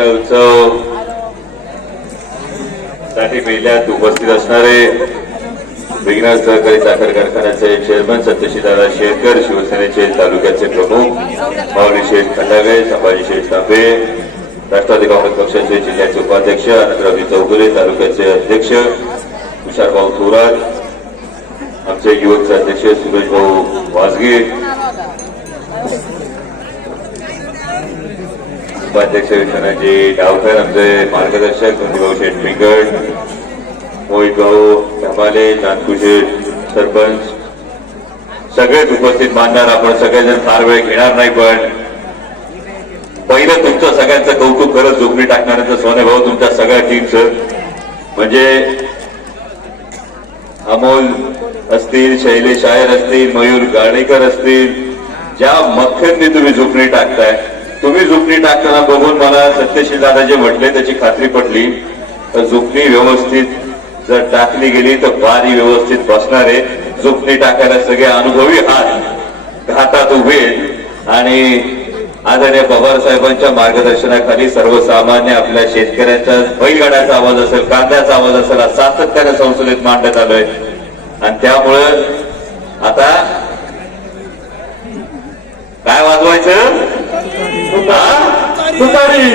बैलगाडा उत्सवसाठी मेल्यात उपस्थित असणारे विघ्नार सहकारी साखर कारखान्याचे चेअरमन सत्यशीदादा शेरकर शिवसेनेचे तालुक्याचे प्रमुख माऊली शेठ खंडावे संभाजी शेठ तांबे राष्ट्रवादी काँग्रेस पक्षाचे जिल्ह्याचे उपाध्यक्ष आनंदरावजी चौगुले तालुक्याचे अध्यक्ष तुषारभाऊ थोरात आमचे युवकचे अध्यक्ष सुरेश भाऊ उपाध्यक्ष विश्वनाथजी डावकर आमचे मार्गदर्शक भाऊ शेटपिंगड मोहित भाऊ धमाले नानकुशेठ सरपंच सगळेच उपस्थित मानणार आपण सगळेजण फार वेळ घेणार नाही पण पहिलं तुमचं सगळ्यांचं कौतुक करत झोपडी टाकणाऱ्यांचं सोने भाऊ तुमच्या सगळ्या टीमचं म्हणजे अमोल असतील शैलेश आयर असतील मयूर गाडेकर असतील ज्या मख्यांनी तुम्ही झोपणी टाकताय तुम्ही झोपणी टाकताना बघून मला सत्यशील दादा जे म्हटले त्याची खात्री पटली. तर झोपणी व्यवस्थित जर टाकली गेली तर बारी व्यवस्थित बसणार आहे. झोपणी टाकायला सगळे अनुभवी हात घाटात उभे आणि आदरणीय पवार साहेबांच्या मार्गदर्शनाखाली सर्वसामान्य आपल्या शेतकऱ्यांचा बैलगाड्याचा आवाज असेल कांद्याचा आवाज असेल सातत्याने संसदेत मांडण्यात आलोय. आणि त्यामुळं आता काय वाजवायचं? तुतारी.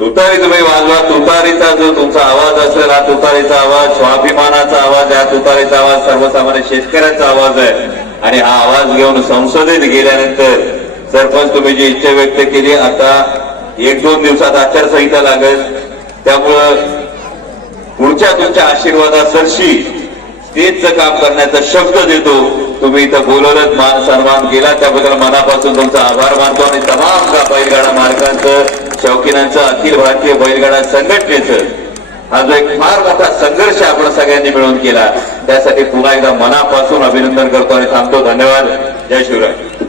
तुतारी तुम्ही वाजवा. तुतारीचा जो तुमचा आवाज असेल हा तुतारीचा आवाज स्वाभिमानाचा आवाज आहे हा तुतारीचा आवाज सर्वसामान्य शेतकऱ्यांचा आवाज आहे. आणि हा आवाज घेऊन संसदेत गेल्यानंतर सरपंच तुम्ही जी इच्छा व्यक्त केली आता एक दोन दिवसात आचारसंहिता लागेल. त्यामुळं पुढच्या तुमच्या आशीर्वादासरशी तेच काम करण्याचा शब्द देतो. तुम्ही इथं बोलवलं मान सन्मान केला त्याबद्दल मनापासून तुमचा आभार मानतो आणि तमाम बैलगाडा मालकांचं शौकीनांचं अखिल भारतीय बैलगाडा संघटनेचं हा जो एक फार मोठा संघर्ष आपण सगळ्यांनी मिळून केला त्यासाठी पुन्हा एकदा मनापासून अभिनंदन करतो आणि थांबतो. धन्यवाद. जय शिवराय.